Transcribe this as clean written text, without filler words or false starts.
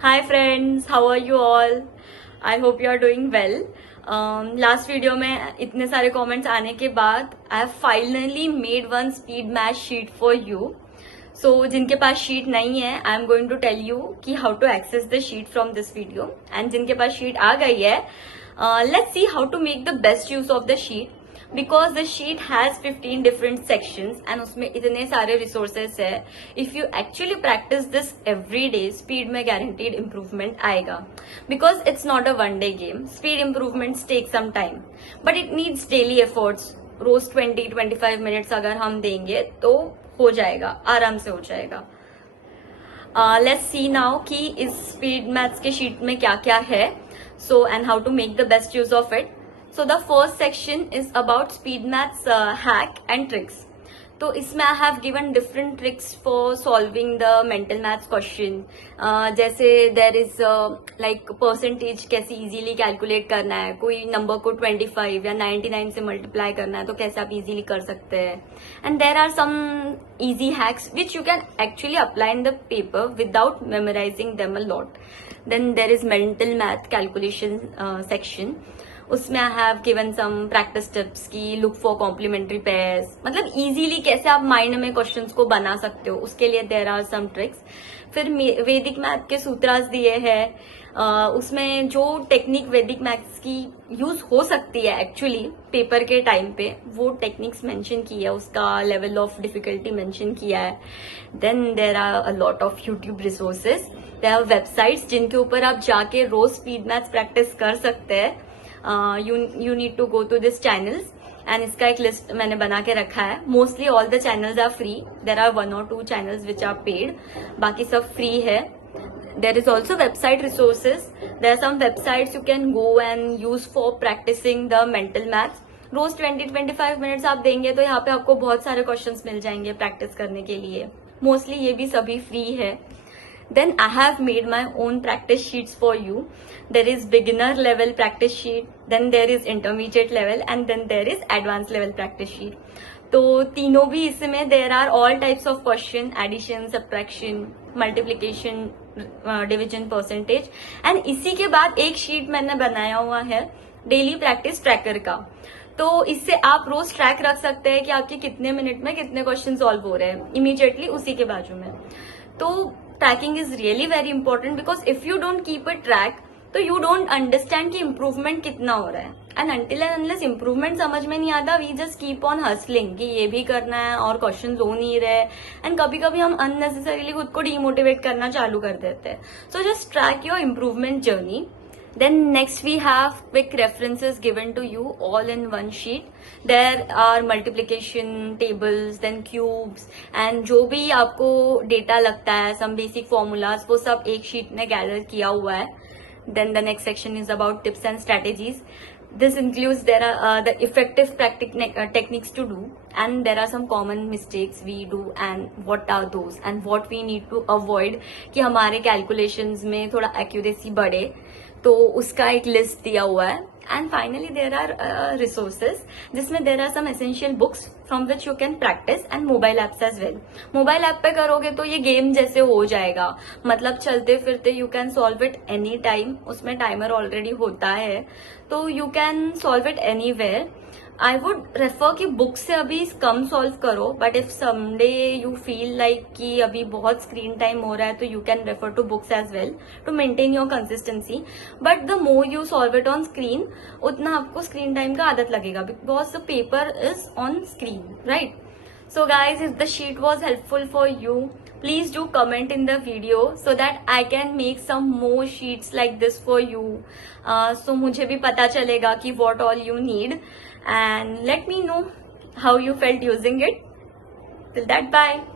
Hi friends, how are you all? I hope you are doing well. Last video में इतने सारे comments आने के बाद I have finally made one speed math sheet for you. So जिनके पास sheet नहीं है, I am going to tell you कि how to access the sheet from this video. And जिनके पास शीट आ गई है, let's see how to make the best use of the sheet. Because the sheet has 15 different sections and उसमें इतने सारे resources है. If you actually practise this every day, speed में गारंटीड इम्प्रूवमेंट आएगा. Because it's not a one day game. Speed improvements take some time, but it needs daily efforts. रोज 20-25 minutes अगर हम देंगे तो हो जाएगा, आराम से हो जाएगा. लेट्स सी नाउ कि इस स्पीड मैथ्स के शीट में क्या क्या है. So and how to make the best use of it. So the first section is about speed maths hack and tricks. तो इसमें I have given different tricks for solving the mental maths question. जैसे there is like percentage कैसे easily calculate करना है. कोई number को 25 या 99 से multiply करना है तो कैसे आप easily कर सकते हैं. And there are some easy hacks which you can actually apply in the paper without memorizing them a lot. Then there is mental math calculation section. उसमें I have given some practice tips की look for complementary pairs. मतलब easily कैसे आप mind में questions को बना सकते हो, उसके लिए देयर आर सम ट्रिक्स. फिर वैदिक मैथ के सूत्रास दिए हैं. उसमें जो टेक्निक वैदिक मैथ्स की यूज हो सकती है एक्चुअली पेपर के टाइम पे, वो टेक्निक्स मेंशन की है, उसका लेवल ऑफ डिफिकल्टी मेंशन किया है. Then there are a lot of YouTube resources. There are websites जिनके ऊपर आप जाके रोज स्पीड मैथ्स प्रैक्टिस कर सकते हैं. You need to go to this channels and इसका एक लिस्ट मैंने बना के रखा है. Mostly all the channels are free. There are 1 or 2 channels which are paid, बाकी सब फ्री है. There is also website resources. There are some websites you can go and use for practising the mental maths. रोज 20-25 minutes आप देंगे तो यहाँ पे आपको बहुत सारे क्वेश्चंस मिल जाएंगे प्रैक्टिस करने के लिए. मोस्टली ये भी सभी फ्री है. Then I have made my own practice sheets for you. There is beginner level practice sheet, then there is intermediate level, and then there is advanced level practice sheet. तो तीनों भी इसमें there are all types of question, addition, subtraction, multiplication, division, percentage. and इसी के बाद एक sheet मैंने बनाया हुआ है डेली प्रैक्टिस ट्रैकर का. तो इससे आप रोज ट्रैक रख सकते हैं कि आपके कितने मिनट में कितने क्वेश्चन सॉल्व हो रहे हैं इमीडिएटली उसी के बाजू में. तो tracking is really very important because if you don't keep it track तो यू डोंट अंडरस्टैंड कि इम्प्रूवमेंट कितना हो रहा है. And until and unless improvement समझ में नहीं आता, we just keep on hustling कि ये भी करना है और क्वेश्चन हो नहीं रहे. एंड कभी कभी हम अननेसेसरीली खुद को डीमोटिवेट करना चालू कर देते हैं. So just track your improvement journey. Then next we have quick references given to you all in one sheet. There are multiplication tables, then cubes, and जो भी आपको डेटा लगता है, some basic formulas, वो सब एक शीट में gather किया हुआ है. Then the next section is about tips and strategies. This includes there are the effective techniques to do, and there are some common mistakes we do and what are those and what we need to avoid कि हमारे calculations में थोड़ा accuracy बढ़े. तो उसका एक list दिया हुआ है. And finally there are resources जिसमें there are some essential books from which you can practise and mobile apps as well. Mobile app पे करोगे तो ये गेम जैसे हो जाएगा. मतलब चलते फिरते you can solve it any time. उसमें टाइमर ऑलरेडी होता है तो you can solve it anywhere. I would refer कि बुक से अभी कम सॉल्व करो, but if someday you feel like कि अभी बहुत स्क्रीन टाइम हो रहा है तो you can refer to books as well to maintain your consistency. But the more you solve it on screen, उतना आपको स्क्रीन टाइम का आदत लगेगा because the paper is on screen, right? So guys, if the sheet was helpful for you, please do comment in the video so that I can make some more sheets like this for you. So मुझे भी पता चलेगा कि what all you need, and let me know how you felt using it. Till that, bye.